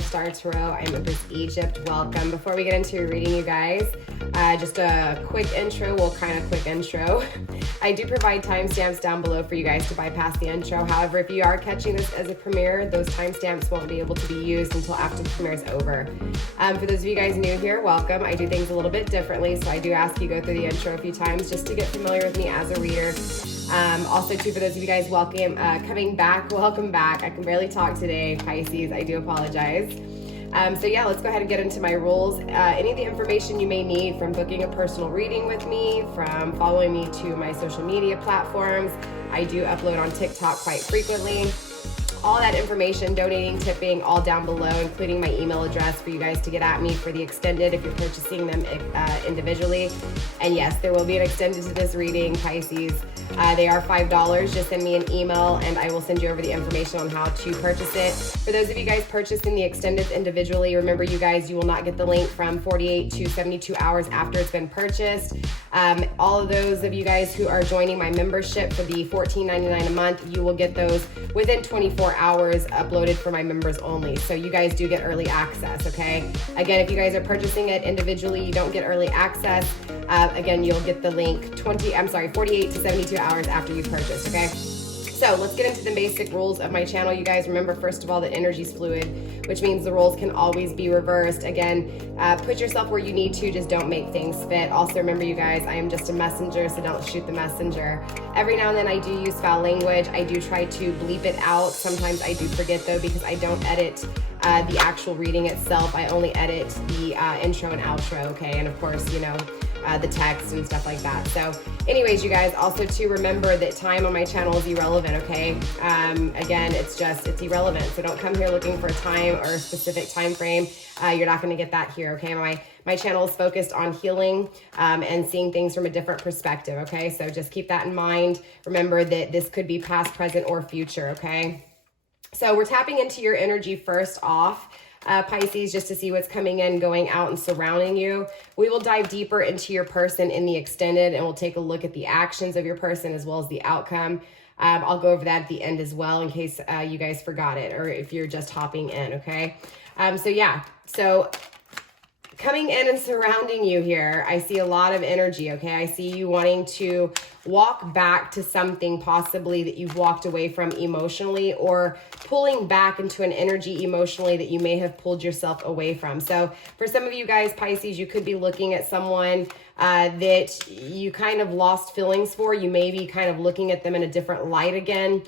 FireStar Tarot. I'm Empress Egypt. Welcome. Before we get into your reading, you guys, just a quick intro. Well, kind of quick intro. I do provide timestamps down below for you guys to bypass the intro. However, if you are catching this as a premiere, those timestamps won't be able to be used until after the premiere is over. For those of you guys new here, welcome. I do things a little bit differently, so I do ask you go through the intro a few times just to get familiar with me as a reader. Also, too, for those of you guys coming back, welcome back. I can barely talk today, Pisces. I do apologize. So yeah, let's go ahead and get into my rules. Any of the information you may need from booking a personal reading with me, from following me to my social media platforms. I do upload on TikTok quite frequently. All that information, donating, tipping, all down below, including my email address for you guys to get at me for the extended if you're purchasing them individually. And yes, there will be an extended to this reading, Pisces. They are $5. Just send me an email and I will send you over the information on how to purchase it. For those of you guys purchasing the extended individually, remember you guys, you will not get the link from 48 to 72 hours after it's been purchased. All of those of you guys who are joining my membership for the $14.99 a month, you will get those within 24 hours uploaded for my members only. So you guys do get early access, okay? Again, if you guys are purchasing it individually, you don't get early access. Again, you'll get the link 48 to 72 hours after you purchase, okay? So let's get into the basic rules of my channel. You guys remember, first of all, that energy is fluid, which means the roles can always be reversed. Again, put yourself where you need to, just don't make things fit. Also remember, you guys, I am just a messenger, so don't shoot the messenger. Every now and then I do use foul language. I do try to bleep it out. Sometimes I do forget though, because I don't edit the actual reading itself. I only edit the intro and outro, okay? And of course, you know, the text and stuff like that. So anyways, you guys, also to remember that time on my channel is irrelevant, okay? Again, it's irrelevant. So don't come here looking for a time or a specific time frame. You're not going to get that here, okay? My channel is focused on healing and seeing things from a different perspective, okay? So just keep that in mind. Remember that this could be past, present, or future, okay? So we're tapping into your energy first off. Pisces, just to see what's coming in, going out, and surrounding you. We will dive deeper into your person in the extended, and we'll take a look at the actions of your person as well as the outcome. I'll go over that at the end as well in case you guys forgot it, or if you're just hopping in, okay? So coming in and surrounding you here, I see a lot of energy, okay? I see you wanting to walk back to something possibly that you've walked away from emotionally, or pulling back into an energy emotionally that you may have pulled yourself away from. So for some of you guys, Pisces, you could be looking at someone that you kind of lost feelings for. You may be kind of looking at them in a different light again,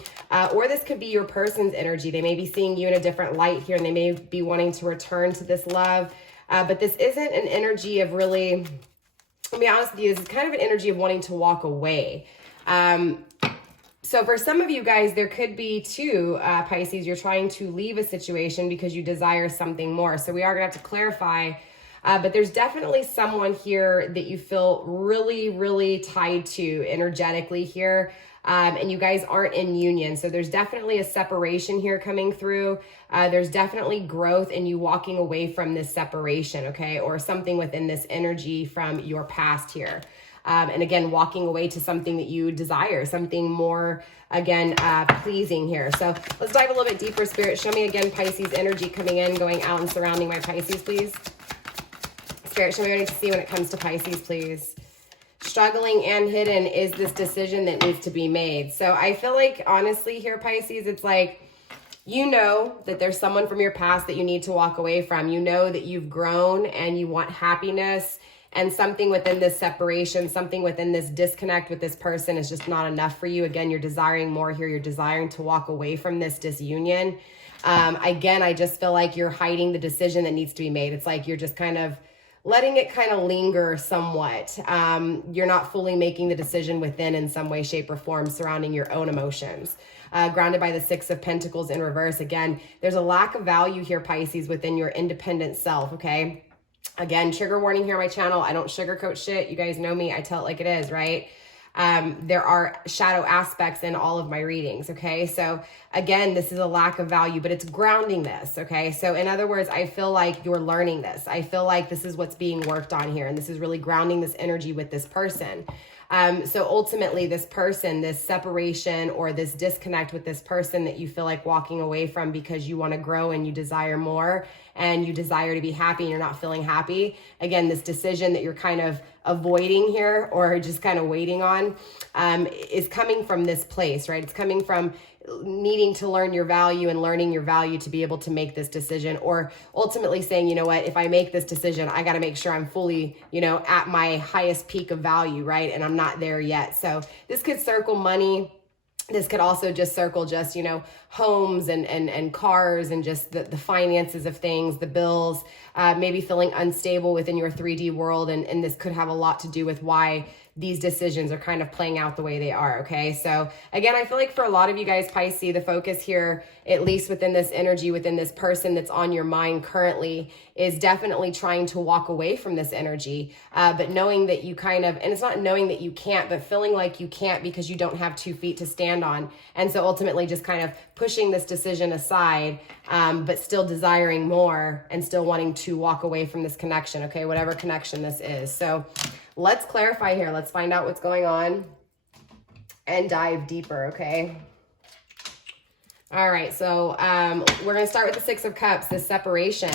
or this could be your person's energy. They may be seeing you in a different light here, and they may be wanting to return to this love. But this isn't an energy of really, I'll be honest with you, this is kind of an energy of wanting to walk away. So for some of you guys, there could be too, Pisces, you're trying to leave a situation because you desire something more. So we are gonna have to clarify, but there's definitely someone here that you feel really, really tied to energetically here. And you guys aren't in union. So there's definitely a separation here coming through. There's definitely growth in you walking away from this separation, okay? Or something within this energy from your past here. And again, walking away to something that you desire, something more, again, pleasing here. So let's dive a little bit deeper, Spirit. Show me again Pisces energy coming in, going out, and surrounding my Pisces, please. Spirit, show me what I need to see when it comes to Pisces, please. Struggling and hidden is this decision that needs to be made. So I feel like, honestly here, Pisces, it's like, you know that there's someone from your past that you need to walk away from. You know that you've grown and you want happiness, and something within this separation, something within this disconnect with this person is just not enough for you. Again, you're desiring more here. You're desiring to walk away from this disunion. Again, I just feel like you're hiding the decision that needs to be made. It's like you're just kind of letting it kind of linger somewhat. You're not fully making the decision within in some way, shape, or form surrounding your own emotions. Grounded by the Six of Pentacles in reverse. Again, there's a lack of value here, Pisces, within your independent self, okay? Again, trigger warning here on my channel. I don't sugarcoat shit. You guys know me. I tell it like it is, right? There are shadow aspects in all of my readings, okay? So again, this is a lack of value, but it's grounding this, okay? So in other words, I feel like you're learning this. I feel like this is what's being worked on here, and this is really grounding this energy with this person. So ultimately this person, this separation or this disconnect with this person that you feel like walking away from because you want to grow and you desire more and you desire to be happy and you're not feeling happy. Again, this decision that you're kind of avoiding here or just kind of waiting on is coming from this place, right? It's coming from needing to learn your value and learning your value to be able to make this decision, or ultimately saying, you know what, if I make this decision, I got to make sure I'm fully, you know, at my highest peak of value, right? And I'm not there yet. So this could circle money. This could also just circle just, you know, homes and cars and just the finances of things, the bills, maybe feeling unstable within your 3D world. And this could have a lot to do with why these decisions are kind of playing out the way they are, okay? So again, I feel like for a lot of you guys, Pisces, the focus here, at least within this energy, within this person that's on your mind currently, is definitely trying to walk away from this energy, but knowing that you kind of, and it's not knowing that you can't, but feeling like you can't because you don't have 2 feet to stand on. And so ultimately just kind of pushing this decision aside, but still desiring more and still wanting to walk away from this connection, okay? Whatever connection this is. So let's clarify here. Let's find out what's going on and dive deeper, okay? All right, so we're going to start with the 6 of Cups, this separation.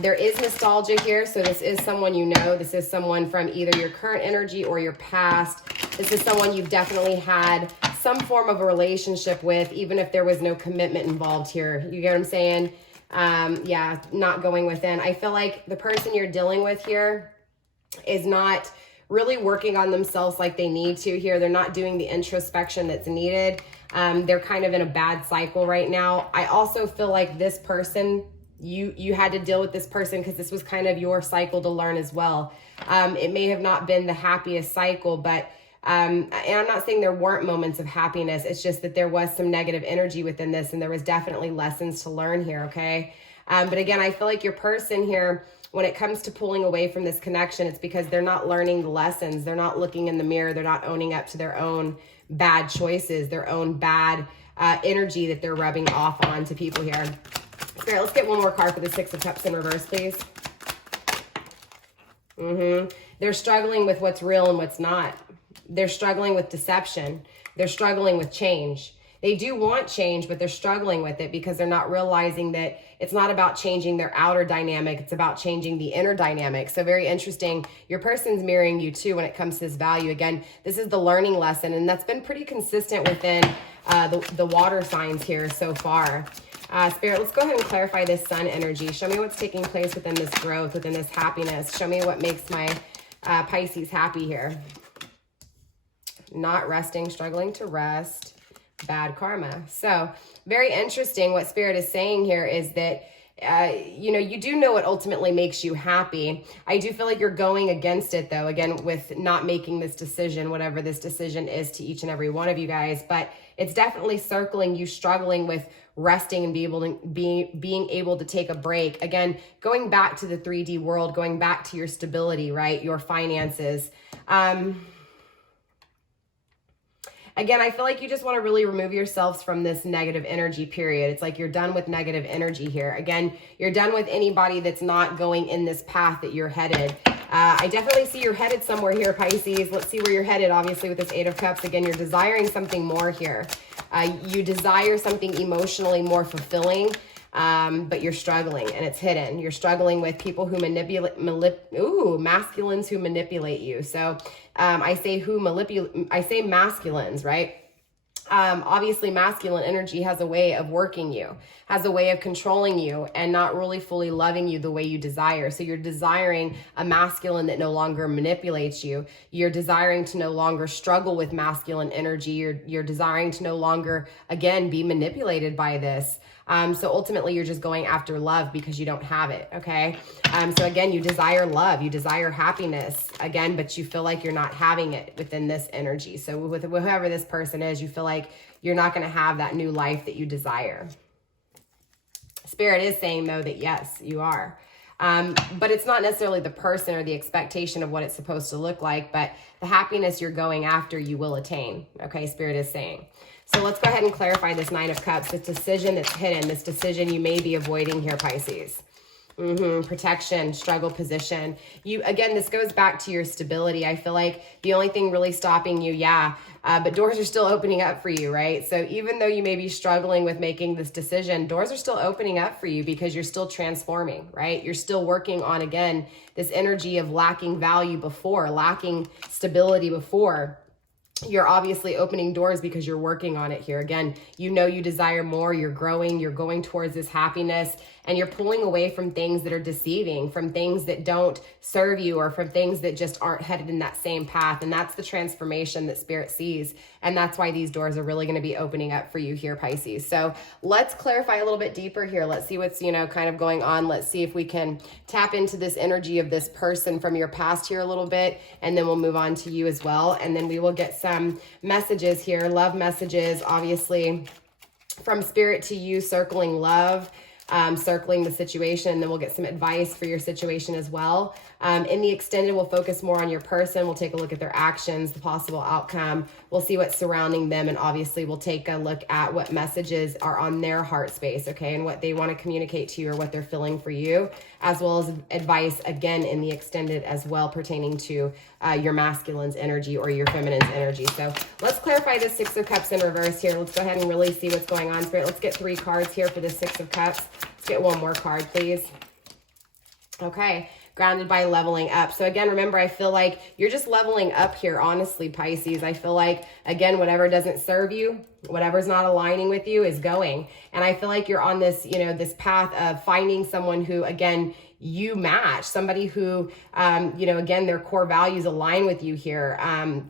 There is nostalgia here, so this is someone you know. This is someone from either your current energy or your past. This is someone you've definitely had some form of a relationship with, even if there was no commitment involved here. You get what I'm saying? Yeah, not going within. I feel like the person you're dealing with here is not really working on themselves like they need to here. They're not doing the introspection that's needed. They're kind of in a bad cycle right now. I also feel like this person, you had to deal with this person because this was kind of your cycle to learn as well. It may have not been the happiest cycle, but and I'm not saying there weren't moments of happiness. It's just that there was some negative energy within this, and there was definitely lessons to learn here, okay? But again, I feel like your person here, when it comes to pulling away from this connection, it's because they're not learning the lessons. They're not looking in the mirror. They're not owning up to their own bad choices, their own bad energy that they're rubbing off on to people here. Spirit, let's get one more card for the 6 of Cups in reverse, please. They're struggling with what's real and what's not. They're struggling with deception. They're struggling with change. They do want change, but they're struggling with it because they're not realizing that it's not about changing their outer dynamic. It's about changing the inner dynamic. So very interesting. Your person's mirroring you too when it comes to this value. Again, this is the learning lesson, and that's been pretty consistent within the water signs here so far. Spirit, let's go ahead and clarify this sun energy. Show me what's taking place within this growth, within this happiness. Show me what makes my Pisces happy here. Not resting, struggling to rest. Bad karma. So very interesting. What Spirit is saying here is that you know, you do know what ultimately makes you happy. I do feel like you're going against it though, again, with not making this decision, whatever this decision is to each and every one of you guys, but it's definitely circling you struggling with resting and being able to take a break. Again, going back to the 3D world, going back to your stability, right? Your finances. Again, I feel like you just want to really remove yourselves from this negative energy period. It's like you're done with negative energy here. Again, you're done with anybody that's not going in this path that you're headed. I definitely see you're headed somewhere here, Pisces. Let's see where you're headed, obviously, with this 8 of Cups. Again, you're desiring something more here. You desire something emotionally more fulfilling, but you're struggling and it's hidden. You're struggling with people who masculines who manipulate you. So I say masculines, right? Obviously masculine energy has a way of working you, has a way of controlling you and not really fully loving you the way you desire. So you're desiring a masculine that no longer manipulates you. You're desiring to no longer struggle with masculine energy. You're desiring to no longer, again, be manipulated by this. So ultimately you're just going after love because you don't have it. Okay. So again, you desire love, you desire happiness again, but you feel like you're not having it within this energy. So with whoever this person is, you feel like you're not going to have that new life that you desire. Spirit is saying though that yes, you are. But it's not necessarily the person or the expectation of what it's supposed to look like, but the happiness you're going after, you will attain. Okay. Spirit is saying. So let's go ahead and clarify this 9 of Cups, this decision that's hidden, this decision you may be avoiding here, Pisces. Protection, struggle position. Again, this goes back to your stability. I feel like the only thing really stopping you, but doors are still opening up for you, right? So even though you may be struggling with making this decision, doors are still opening up for you because you're still transforming, right? You're still working on, again, this energy of lacking value before, lacking stability before. You're obviously opening doors because you're working on it here. Again, you know you desire more, you're growing, you're going towards this happiness, and you're pulling away from things that are deceiving, from things that don't serve you, or from things that just aren't headed in that same path. And that's the transformation that Spirit sees. And that's why these doors are really going to be opening up for you here, Pisces. So let's clarify a little bit deeper here. Let's see what's, kind of going on. Let's see if we can tap into this energy of this person from your past here a little bit, and then we'll move on to you as well. And then we will get some messages here, love messages, obviously from Spirit to you, circling love, circling the situation, and then we'll get some advice for your situation as well. In the extended, we'll focus more on your person. We'll take a look at their actions, the possible outcome. We'll see what's surrounding them, and obviously we'll take a look at what messages are on their heart space, okay, and what they want to communicate to you or what they're feeling for you, as well as advice, again, in the extended as well, pertaining to your masculine's energy or your feminine's energy. So let's clarify the Six of Cups in reverse here. Let's go ahead and really see what's going on, Spirit. Let's get 3 cards here for the Six of Cups. Let's get one more card, please. Okay, grounded by leveling up. So again, remember, I feel like you're just leveling up here, honestly, Pisces. I feel like, again, whatever doesn't serve you, whatever's not aligning with you is going. And I feel like you're on this, this path of finding someone who, again, you match, somebody who, again, their core values align with you here,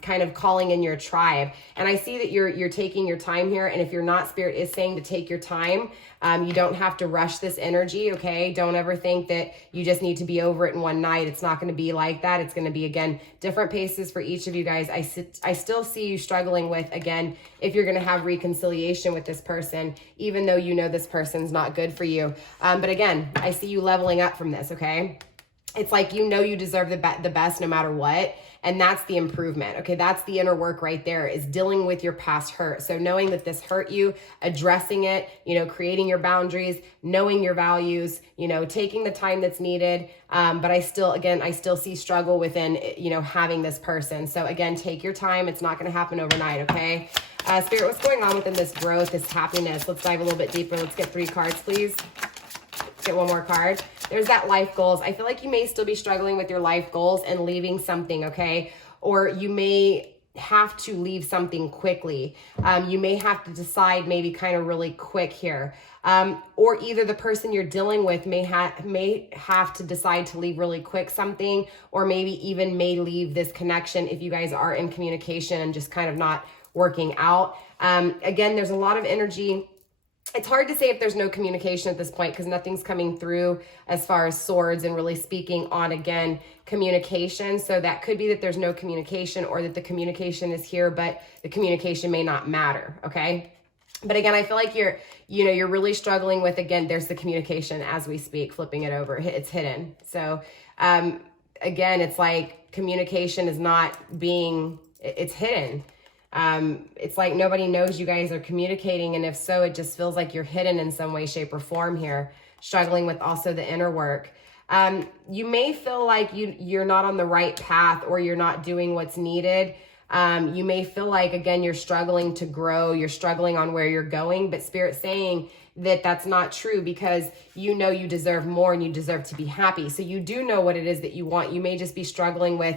kind of calling in your tribe. And I see that you're taking your time here. And if you're not, Spirit is saying to take your time. You don't have to rush this energy, okay? Don't ever think that you just need to be over it in one night. It's not going to be like that. It's going to be, again, different paces for each of you guys. I still see you struggling with, again, if you're going to have reconciliation with this person, even though you know this person's not good for you. But again, I see you leveling up from this, okay? It's like you deserve the best no matter what. And that's the improvement, okay? That's the inner work right there, is dealing with your past hurt. So knowing that this hurt you, addressing it, creating your boundaries, knowing your values, taking the time that's needed. But I still see struggle within, having this person. So again, take your time. It's not going to happen overnight, okay? Spirit, what's going on within this growth, this happiness? Let's dive a little bit deeper. Let's get 3 cards, please. Let's get one more card. There's that life goals. I feel like you may still be struggling with your life goals and leaving something, okay? Or you may have to leave something quickly. You may have to decide maybe kind of really quick here. Or either the person you're dealing with may have to decide to leave really quick something, or maybe even may leave this connection if you guys are in communication and just kind of not working out. Again, there's a lot of energy. It's hard to say if there's no communication at this point because nothing's coming through as far as swords and really speaking on, again, communication. So that could be that there's no communication, or that the communication is here, but the communication may not matter, okay? But again, I feel like you're really struggling with, again, there's the communication as we speak, flipping it over, it's hidden. So again, it's like communication is not it's hidden. It's like nobody knows you guys are communicating, and if so, it just feels like you're hidden in some way, shape, or form here, struggling with also the inner work. You may feel like you're not on the right path, or you're not doing what's needed. You may feel like, again, you're struggling to grow, you're struggling on where you're going, but Spirit's saying that that's not true, because you deserve more and you deserve to be happy. So you do know what it is that you want. You may just be struggling with,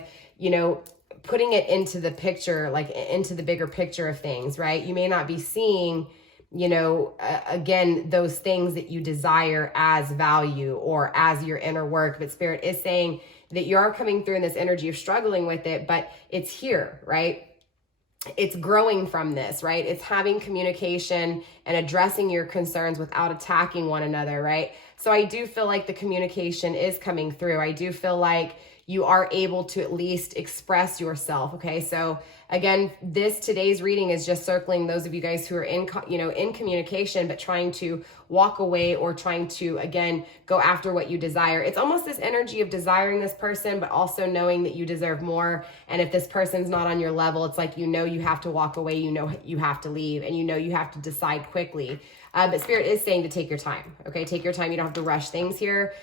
putting it into the picture, like into the bigger picture of things, right? You may not be seeing, again, those things that you desire as value or as your inner work. But Spirit is saying that you are coming through in this energy of struggling with it, but it's here, right? It's growing from this, right? It's having communication and addressing your concerns without attacking one another, right? So I do feel like the communication is coming through. I do feel like you are able to at least express yourself. Okay. So again, today's reading is just circling those of you guys who are in communication, but trying to walk away or trying to, again, go after what you desire. It's almost this energy of desiring this person, but also knowing that you deserve more. And if this person's not on your level, it's like, you have to walk away, you have to leave, and you have to decide quickly. But Spirit is saying to take your time, okay? Take your time. You don't have to rush things here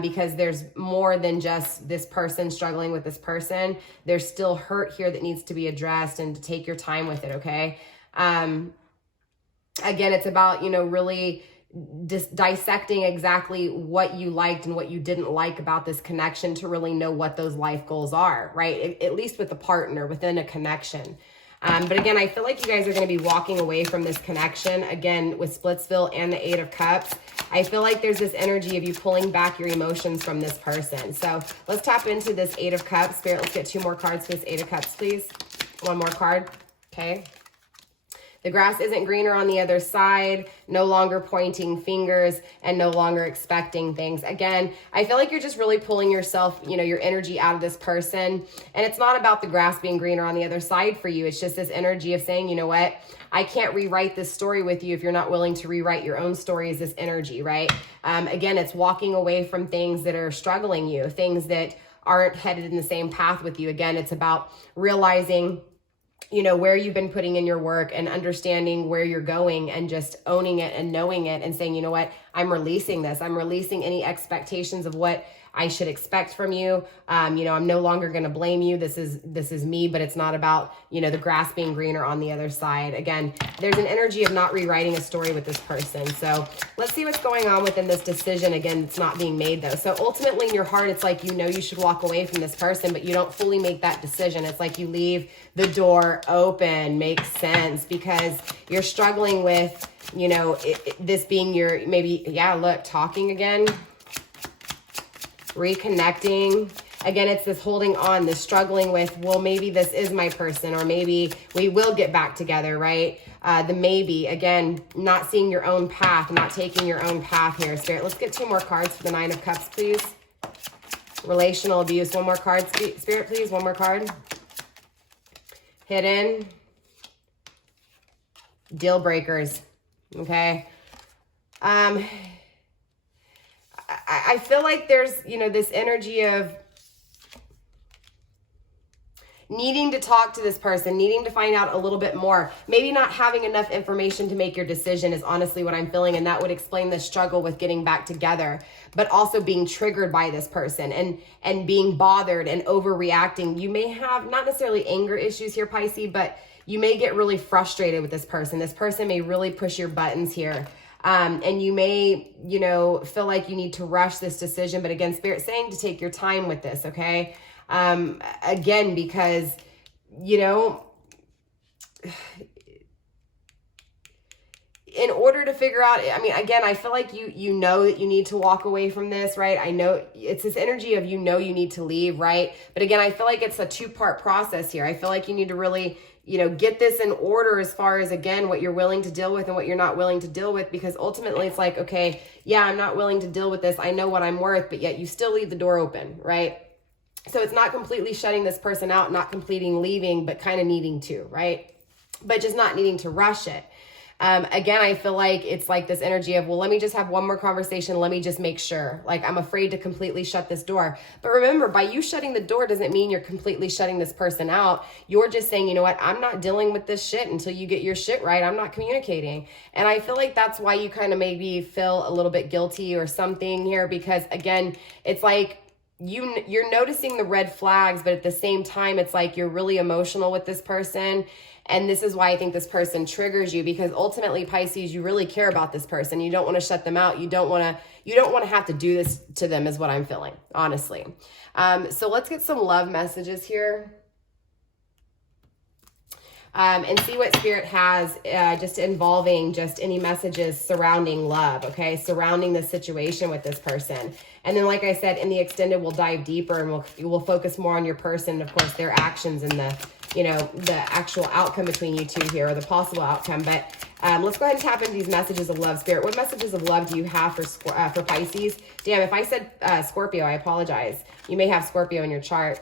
because there's more than just this person struggling with this person. There's still hurt here that needs to be addressed, and to take your time with it, okay? Again, it's about, you know, really dissecting exactly what you liked and what you didn't like about this connection to really know what those life goals are, right? At least with a partner, within a connection. But again, I feel like you guys are going to be walking away from this connection, again, with Splitsville and the Eight of Cups. I feel like there's this energy of you pulling back your emotions from this person. So let's tap into this Eight of Cups. Spirit, let's get 2 more cards for this Eight of Cups, please. 1 more card. Okay. The grass isn't greener on the other side, no longer pointing fingers and no longer expecting things. Again, I feel like you're just really pulling yourself, you know, your energy out of this person. And it's not about the grass being greener on the other side for you. It's just this energy of saying, you know what, I can't rewrite this story with you if you're not willing to rewrite your own story, is this energy, right? Again, it's walking away from things that are struggling you, things that aren't headed in the same path with you. Again, it's about realizing, you know, where you've been putting in your work and understanding where you're going and just owning it and knowing it and saying, you know what, I'm releasing this. I'm releasing any expectations of what I should expect from you. You know, I'm no longer going to blame you. This is me, but it's not about, you know, the grass being greener on the other side. Again, there's an energy of not rewriting a story with this person. So let's see what's going on within this decision. Again, it's not being made though. So ultimately in your heart, it's like, you know, you should walk away from this person, but you don't fully make that decision. It's like you leave the door open. Makes sense, because you're struggling with, you know, this being your, maybe, yeah, look, talking again, reconnecting. Again, it's this holding on, this struggling with, well, maybe this is my person, or maybe we will get back together, right? The maybe, again, not seeing your own path, not taking your own path here, Spirit. Let's get 2 more cards for the 9 of Cups, please. Relational abuse. 1 more card, Spirit, please. 1 more card. Hidden. Deal breakers. Okay. I feel like there's, you know, this energy of needing to talk to this person, needing to find out a little bit more, maybe not having enough information to make your decision is honestly what I'm feeling. And that would explain the struggle with getting back together, but also being triggered by this person and being bothered and overreacting. You may have not necessarily anger issues here, Pisces, but you may get really frustrated with this person. This person may really push your buttons here. And you may, you know, feel like you need to rush this decision. But again, Spirit's saying to take your time with this, okay? Again, because, you know, in order to figure out, I mean, again, I feel like you know that you need to walk away from this, right? I know it's this energy of, you know, you need to leave, right? But again, I feel like it's a 2-part process here. I feel like you need to really, you know, get this in order as far as, again, what you're willing to deal with and what you're not willing to deal with, because ultimately it's like, okay, yeah, I'm not willing to deal with this. I know what I'm worth, but yet you still leave the door open, right? So it's not completely shutting this person out, not completing leaving, but kind of needing to, right? But just not needing to rush it. Again, I feel like it's like this energy of, well, let me just have 1 more conversation. Let me just make sure. Like, I'm afraid to completely shut this door. But remember, by you shutting the door doesn't mean you're completely shutting this person out. You're just saying, you know what, I'm not dealing with this shit until you get your shit right. I'm not communicating. And I feel like that's why you kind of maybe feel a little bit guilty or something here, because again, it's like, you're noticing the red flags, but at the same time, it's like you're really emotional with this person. And this is why I think this person triggers you, because ultimately, Pisces, you really care about this person. You don't want to shut them out. You don't want to have to do this to them, is what I'm feeling, honestly. So let's get some love messages here. And see what Spirit has just involving just any messages surrounding love, okay? Surrounding the situation with this person. And then, like I said, in the extended, we'll dive deeper and we'll focus more on your person, and of course, their actions and the, you know, the actual outcome between you two here, or the possible outcome. But let's go ahead and tap into these messages of love. Spirit, what messages of love do you have for Pisces? Damn, if I said Scorpio, I apologize. You may have Scorpio in your chart.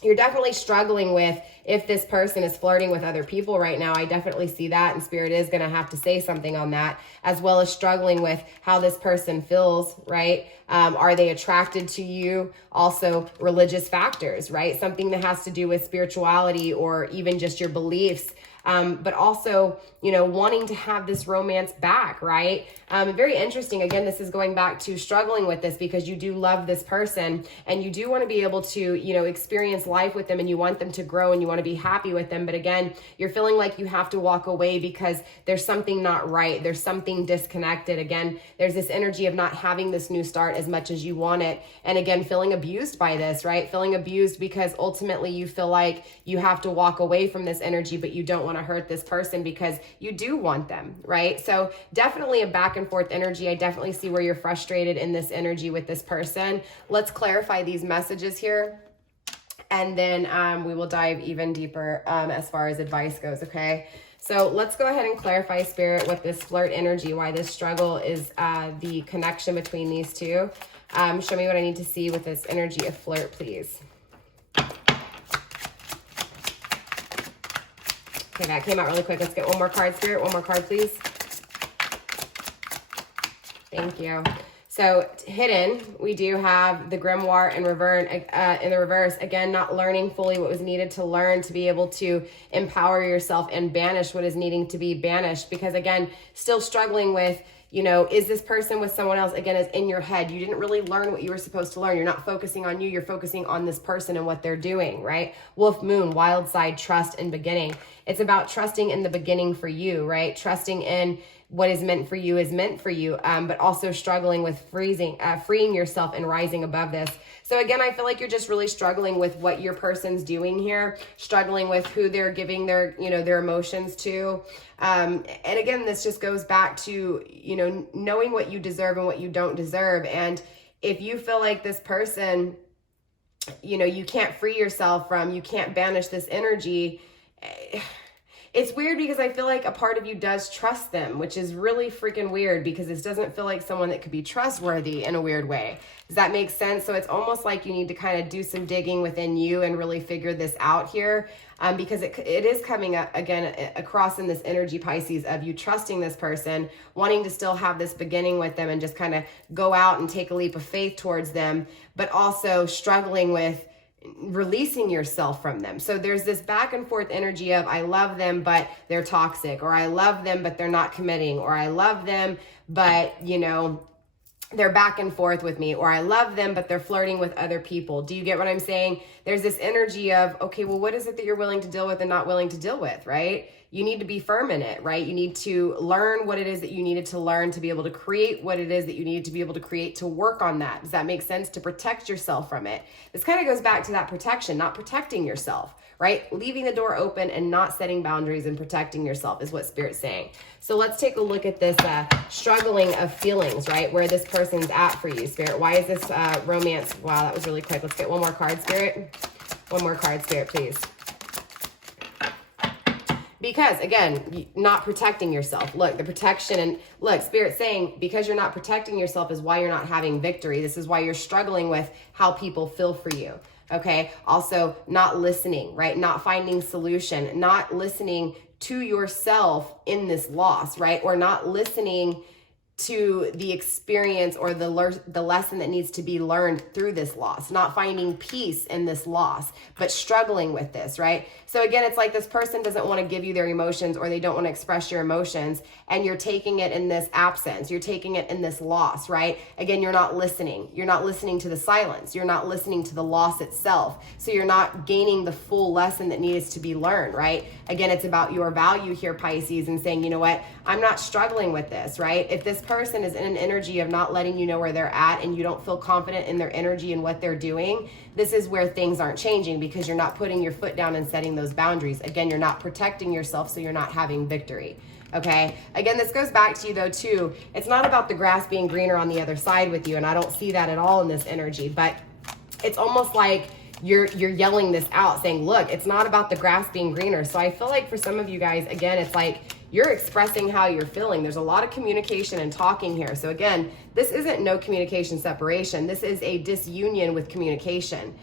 You're definitely struggling with if this person is flirting with other people right now. I definitely see that, and Spirit is going to have to say something on that, as well as struggling with how this person feels, right? Are they attracted to you? Also, religious factors, right? Something that has to do with spirituality or even just your beliefs. but also, you know, wanting to have this romance back, right? Very interesting. Again, this is going back to struggling with this because you do love this person and you do want to be able to, you know, experience life with them and you want them to grow and you want to be happy with them. But again, you're feeling like you have to walk away because there's something not right. There's something disconnected. Again, there's this energy of not having this new start as much as you want it. And again, feeling abused by this, right? Feeling abused because ultimately you feel like you have to walk away from this energy, but you don't want to hurt this person because you do want them, right? So definitely a back and forth energy. I definitely see where you're frustrated in this energy with this person. Let's clarify these messages here. And then we will dive even deeper as far as advice goes, okay? So let's go ahead and clarify, Spirit, with this flirt energy, why this struggle is the connection between these two. Show me what I need to see with this energy of flirt, please. Okay, that came out really quick. Let's get one more card, Spirit. One more card, please. Thank you. So hidden, we do have the grimoire in the reverse. Again, not learning fully what was needed to learn to be able to empower yourself and banish what is needing to be banished. Because again, still struggling with, you know, is this person with someone else? Again, it's in your head. You didn't really learn what you were supposed to learn. You're not focusing on you. You're focusing on this person and what they're doing, right? Wolf Moon, wild side, trust and beginning. It's about trusting in the beginning for you, right? Trusting in what is meant for you is meant for you, but also struggling with freeing yourself and rising above this. So again, I feel like you're just really struggling with what your person's doing here, struggling with who they're giving their, you know, their emotions to. And again, this just goes back to, you know, knowing what you deserve and what you don't deserve. And if you feel like this person, you know, you can't free yourself from, you can't banish this energy, it's weird because I feel like a part of you does trust them, which is really freaking weird because this doesn't feel like someone that could be trustworthy in a weird way. Does that make sense? So it's almost like you need to kind of do some digging within you and really figure this out here, because it is coming up again across in this energy, Pisces, of you trusting this person, wanting to still have this beginning with them and just kind of go out and take a leap of faith towards them, but also struggling with releasing yourself from them. So there's this back and forth energy of I love them, but they're toxic, or I love them, but they're not committing, or I love them, but, you know, they're back and forth with me, or I love them, but they're flirting with other people. Do you get what I'm saying? There's this energy of, okay, well, what is it that you're willing to deal with and not willing to deal with, right? You need to be firm in it, right? You need to learn what it is that you needed to learn to be able to create what it is that you needed to be able to create, to work on that. Does that make sense? To protect yourself from it. This kind of goes back to that protection, not protecting yourself, right? Leaving the door open and not setting boundaries and protecting yourself is what Spirit's saying. So let's take a look at this struggling of feelings, right? Where this person's at for you, Spirit. Why is this romance? Wow, that was really quick. Let's get one more card, Spirit. One more card, Spirit, please. Because again, not protecting yourself. Look, the protection and look, Spirit's saying because you're not protecting yourself is why you're not having victory. This is why you're struggling with how people feel for you. Okay. Also not listening, right? Not finding solution, not listening to yourself in this loss, right? Or not listening to the experience or the lesson that needs to be learned through this loss, not finding peace in this loss, but struggling with this, right? So again, it's like this person doesn't want to give you their emotions, or they don't want to express your emotions, and you're taking it in this absence. You're taking it in this loss, right? Again, you're not listening. You're not listening to the silence. You're not listening to the loss itself. So you're not gaining the full lesson that needs to be learned, right? Again, it's about your value here, Pisces, and saying, you know what? I'm not struggling with this, right? If this person is in an energy of not letting you know where they're at and you don't feel confident in their energy and what they're doing, this is where things aren't changing because you're not putting your foot down and setting those boundaries. Again, you're not protecting yourself, so you're not having victory. Okay. Again, this goes back to you though, too. It's not about the grass being greener on the other side with you. And I don't see that at all in this energy, but it's almost like you're yelling this out saying, look, it's not about the grass being greener. So I feel like for some of you guys, again, it's like you're expressing how you're feeling. There's a lot of communication and talking here. So again, this isn't no communication separation. This is a disunion with communication.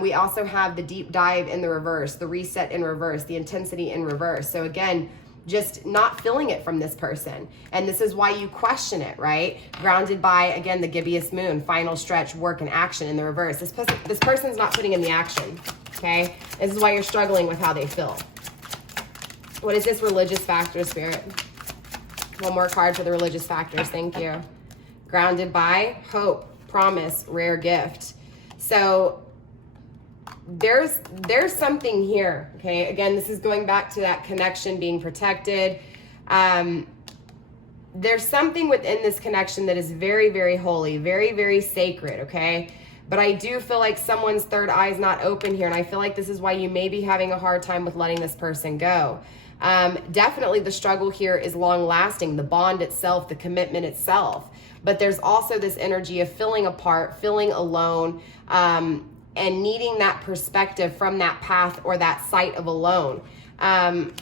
We also have the deep dive in the reverse, the reset in reverse, the intensity in reverse. So again, just not feeling it from this person. And this is why you question it, right? Grounded by, again, the gibbous moon, final stretch, work, and action in the reverse. This person's not putting in the action, okay? This is why you're struggling with how they feel. What is this religious factor, Spirit? One more card for the religious factors. Thank you. Grounded by hope, promise, rare gift. So there's something here, okay? Again, this is going back to that connection being protected. There's something within this connection that is very, very holy, very, very sacred, okay? But I do feel like someone's third eye is not open here, and I feel like this is why you may be having a hard time with letting this person go. Definitely the struggle here is long lasting, the bond itself, the commitment itself. But there's also this energy of feeling apart, feeling alone, and needing that perspective from that path or that site of alone. I'm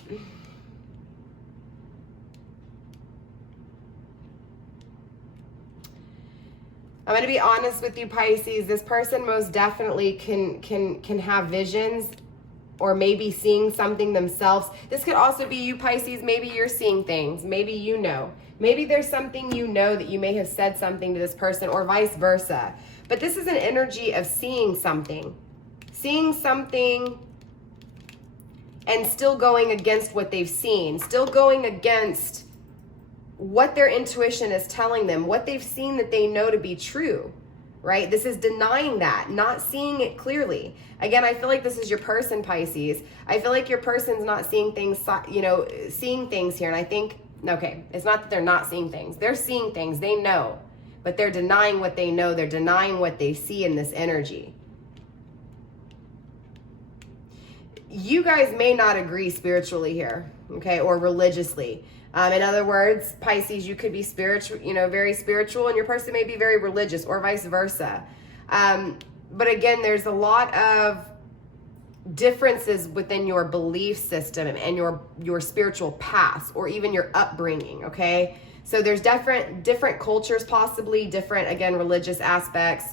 going to be honest with you, Pisces. This person most definitely can have visions, or maybe seeing something themselves. This could also be you, Pisces. Maybe you're seeing things. Maybe you know. Maybe there's something you know that you may have said something to this person, or vice versa. But this is an energy of seeing something and still going against what they've seen, still going against what their intuition is telling them, what they've seen that they know to be true, right? This is denying that, not seeing it clearly. Again, I feel like this is your person, Pisces. I feel like your person's not seeing things, seeing things here. And I think, okay, it's not that they're not seeing things. They're seeing things, they know, but they're denying what they know. They're denying what they see in this energy. You guys may not agree spiritually here, okay, or religiously. In other words, Pisces, you could be spiritual, very spiritual, and your person may be very religious, or vice versa. But again, there's a lot of differences within your belief system and your spiritual past, or even your upbringing, okay? So there's different cultures, possibly different, again, religious aspects.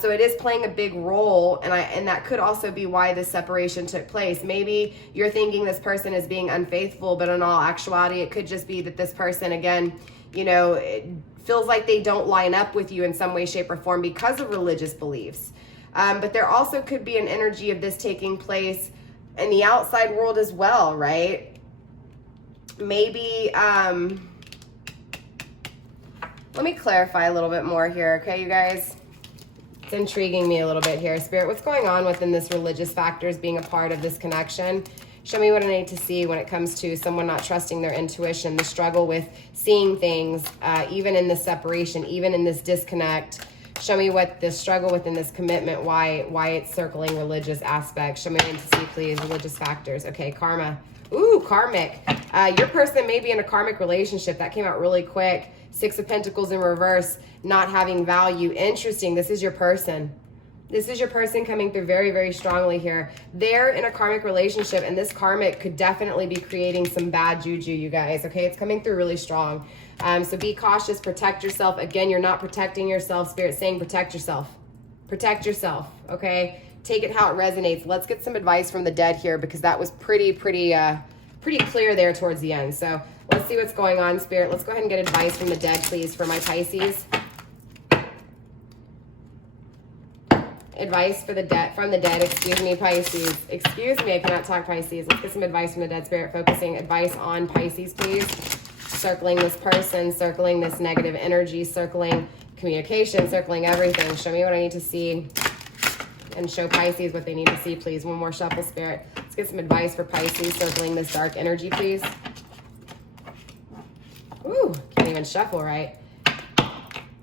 So it is playing a big role, and that could also be why this separation took place. Maybe you're thinking this person is being unfaithful, but in all actuality, it could just be that this person, again, it feels like they don't line up with you in some way, shape, or form because of religious beliefs. But there also could be an energy of this taking place in the outside world as well, right? Maybe, let me clarify a little bit more here, okay, you guys? It's intriguing me a little bit here. Spirit, what's going on within this religious factors being a part of this connection? Show me what I need to see when it comes to someone not trusting their intuition, the struggle with seeing things, even in this separation, even in this disconnect. Show me what the struggle within this commitment, why it's circling religious aspects. Show me what I need to see, please. Religious factors. Okay, karma. Ooh, karmic. Your person may be in a karmic relationship. That came out really quick. Six of Pentacles in reverse, not having value. Interesting. This is your person. This is your person coming through very, very strongly here. They're in a karmic relationship, and this karmic could definitely be creating some bad juju, you guys. Okay, it's coming through really strong. So be cautious, protect yourself. Again, you're not protecting yourself. Spirit saying protect yourself. Protect yourself, okay? Take it how it resonates. Let's get some advice from the dead here, because that was pretty clear there towards the end. So let's see what's going on, Spirit. Let's go ahead and get advice from the dead, please, for my Pisces. Advice for the dead, from the dead, excuse me, Pisces. Excuse me, I cannot talk, Pisces. Let's get some advice from the dead, Spirit, focusing advice on Pisces, please. Circling this person, circling this negative energy, circling communication, circling everything. Show me what I need to see, and show Pisces what they need to see, please. One more shuffle, Spirit. Let's get some advice for Pisces, circling this dark energy, please. Ooh, can't even shuffle right.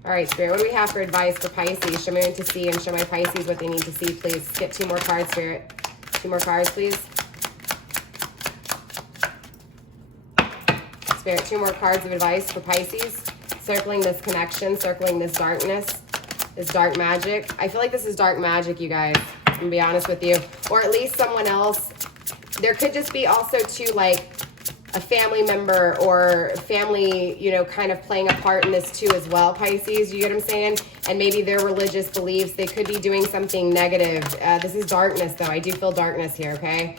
All right, Spirit, what do we have for advice for Pisces? Show me what to see, and show my Pisces what they need to see, please. Let's get 2 more cards, Spirit. 2 more cards, please. Spirit, 2 more cards of advice for Pisces. Circling this connection, circling this darkness, this dark magic. I feel like this is dark magic, you guys. I'm gonna be honest with you. Or at least someone else. There could just be also too, like, a family member or family, kind of playing a part in this too as well, Pisces. You get what I'm saying? And maybe their religious beliefs, they could be doing something negative. This is darkness, though. I do feel darkness here, okay?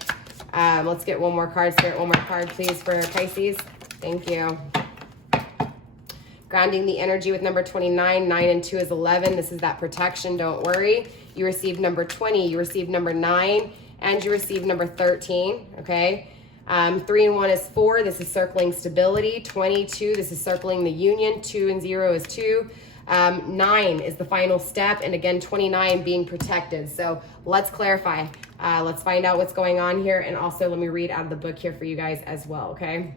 Let's get 1 more card, Spirit. 1 more card, please, for Pisces. Thank you. Grounding the energy with number 29. 9 and 2 is 11. This is that protection. Don't worry. You received number 20. You received number 9. And you received number 13. Okay? 3 and 1 is 4. This is circling stability. 22, this is circling the union. 2 and 0 is 2. 9 is the final step. And again, 29 being protected. So let's clarify. Let's find out what's going on here. And also let me read out of the book here for you guys as well, okay?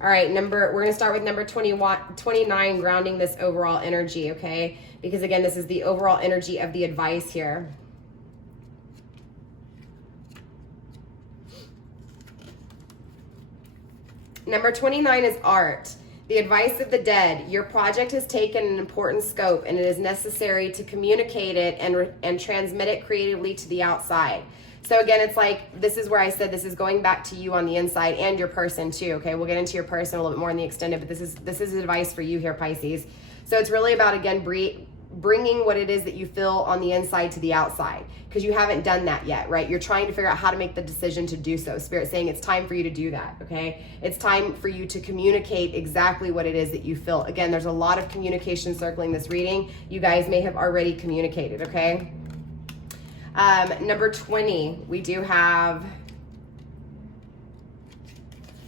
All right, we're going to start with number 29, grounding this overall energy, okay? Because again, this is the overall energy of the advice here. Number 29 is art. The advice of the dead. Your project has taken an important scope and it is necessary to communicate it and transmit it creatively to the outside. So again, it's like, this is where I said this is going back to you on the inside and your person too, okay? We'll get into your person a little bit more in the extended, but this is advice for you here, Pisces. So it's really about, again, bringing what it is that you feel on the inside to the outside, because you haven't done that yet, right? You're trying to figure out how to make the decision to do so. Spirit saying it's time for you to do that, okay? It's time for you to communicate exactly what it is that you feel. Again, there's a lot of communication circling this reading. You guys may have already communicated, okay? Number 20, we do have,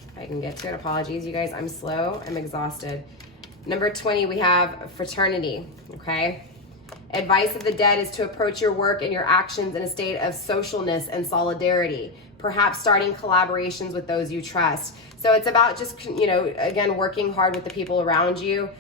if I can get to it, apologies, you guys, I'm slow, I'm exhausted. Number 20, we have fraternity, okay? Advice of the dead is to approach your work and your actions in a state of socialness and solidarity, perhaps starting collaborations with those you trust. So it's about just, you know, again, working hard with the people around you,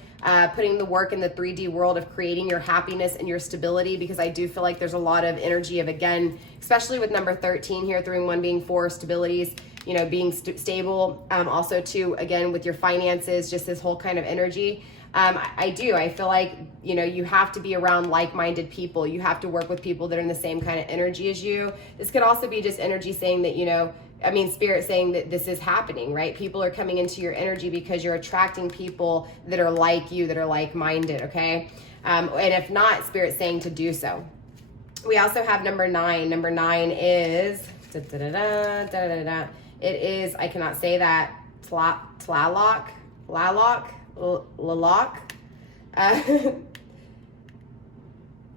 putting the work in the 3D world of creating your happiness and your stability, because I do feel like there's a lot of energy of, again, especially with number 13 here, 3 and 1 being 4 stabilities, you know, being stable. Also too, again, with your finances, just this whole kind of energy. I feel like, you know, you have to be around like-minded people. You have to work with people that are in the same kind of energy as you. This could also be just energy saying that, you know, I mean, Spirit saying that this is happening, right? People are coming into your energy because you're attracting people that are like you, that are like-minded, okay? And if not, Spirit saying to do so. We also have number 9. Number 9 is, it is, I cannot say that, Tlaloc,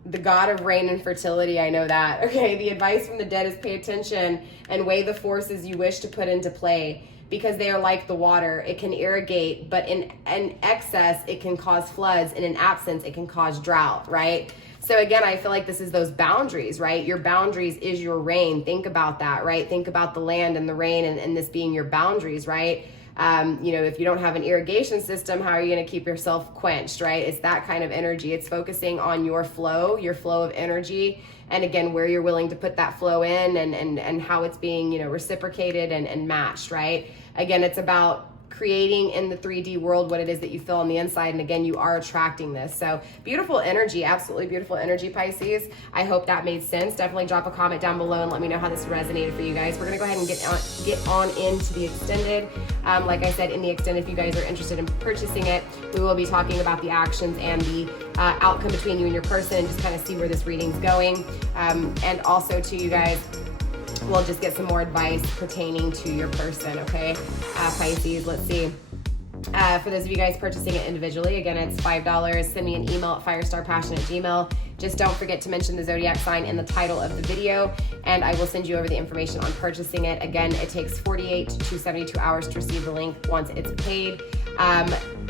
the god of rain and fertility, I know that. Okay, the advice from the dead is pay attention and weigh the forces you wish to put into play, because they are like the water. It can irrigate, but in excess, it can cause floods, and in absence, it can cause drought, right? So again, I feel like this is those boundaries, right? Your boundaries is your rain. Think about that, right? Think about the land and the rain and this being your boundaries, right? You know, if you don't have an irrigation system, how are you going to keep yourself quenched, right? It's that kind of energy. It's focusing on your flow of energy. And again, where you're willing to put that flow in and how it's being, you know, reciprocated and matched, right? Again, it's about creating in the 3D world what it is that you feel on the inside. And again, you are attracting this. So beautiful energy, absolutely beautiful energy, Pisces. I hope that made sense. Definitely drop a comment down below and let me know how this resonated for you guys. We're gonna go ahead and get on into the extended. Like I said, in the extended, if you guys are interested in purchasing it, we will be talking about the actions and the outcome between you and your person, and just kind of see where this reading's going. And also to you guys, we'll just get some more advice pertaining to your person, okay? Pisces, let's see. For those of you guys purchasing it individually, again, it's $5. Send me an email at FireStarPassion@gmail.com. Just don't forget to mention the zodiac sign in the title of the video, and I will send you over the information on purchasing it. Again, it takes 48 to 72 hours to receive the link once it's paid.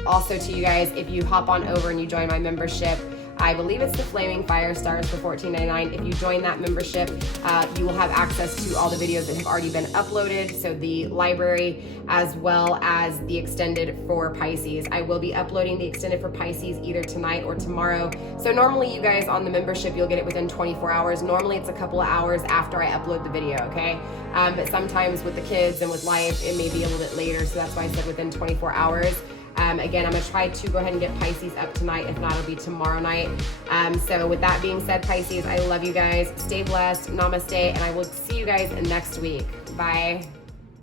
Also to you guys, if you hop on over and you join my membership, I believe it's the Flaming Fire Stars for $14.99. If you join that membership, you will have access to all the videos that have already been uploaded, so the library as well as the extended for Pisces. I will be uploading the extended for Pisces either tonight or tomorrow. So normally you guys on the membership, you'll get it within 24 hours. Normally it's a couple of hours after I upload the video, okay? But sometimes with the kids and with life, it may be a little bit later, so that's why I said within 24 hours. Again, I'm going to try to go ahead and get Pisces up tonight. If not, it'll be tomorrow night. So with that being said, Pisces, I love you guys. Stay blessed. Namaste. And I will see you guys next week. Bye.